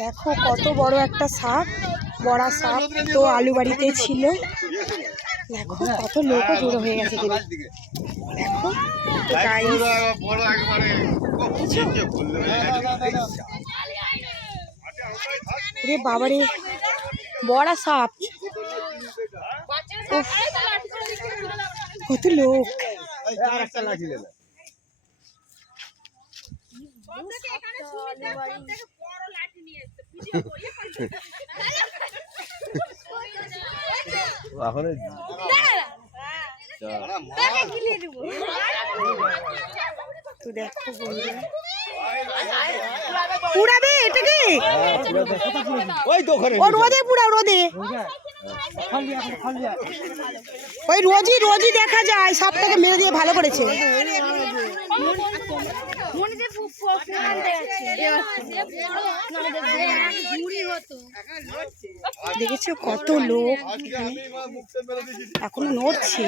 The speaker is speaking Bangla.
দেখো কত বড় একটা সাপ বড়া সাপ তো আলু বাড়িতে ছিল। দেখো কত লোক জড়ো হয়ে গেছে দেখো guys, বাবারে বড়া সাপ। কত লোক। এখন তো দেখো বন্ধুরা। পুরাবে এটাকে ওই ওখানে ও রোদে পুরা রোদে। ওই রোজই রোজই দেখা যায়। সব সাপটাকে মেরে দিয়ে ভালো করেছে। দেখেছ কত লোক? এখনও নড়ছে।